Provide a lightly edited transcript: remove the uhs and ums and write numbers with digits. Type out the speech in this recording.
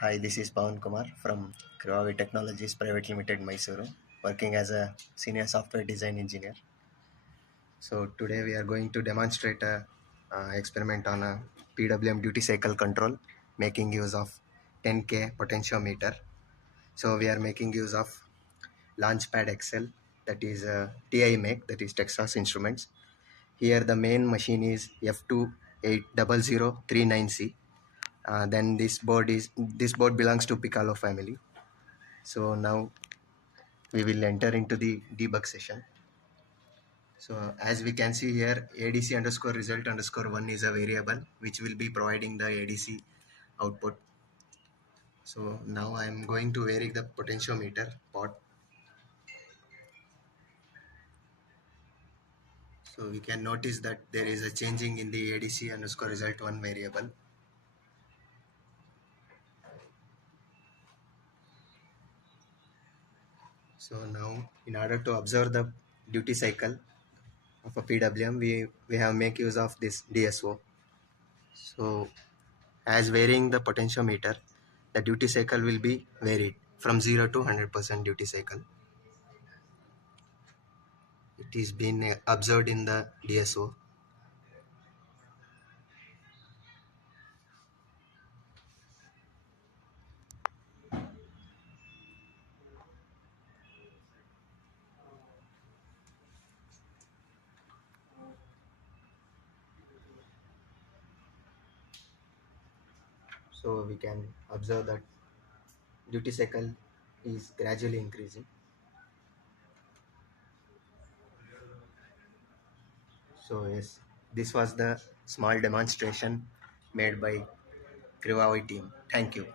Hi, this is Pawan Kumar from Crevavi Technologies Private Limited, Mysuru, working as a senior software design engineer. So today we are going to demonstrate a experiment on a PWM duty cycle control, making use of 10K potentiometer. So we are making use of Launchpad XL, that is TI make, that is Texas Instruments. Here the main machine is F2800039C. Then this board belongs to Piccolo family. So now we will enter into the debug session. So as we can see here, ADC underscore result underscore 1 is a variable which will be providing the ADC output. So now I am going to vary the potentiometer pot. So we can notice that there is a changing in the ADC underscore result 1 variable. So now in order to observe the duty cycle of a PWM, we have make use of this DSO. So as varying the potentiometer, the duty cycle will be varied from 0 to 100% duty cycle. It is being observed in the DSO. So we can observe that duty cycle is gradually increasing. So yes, this was the small demonstration made by Crevavi team. Thank you.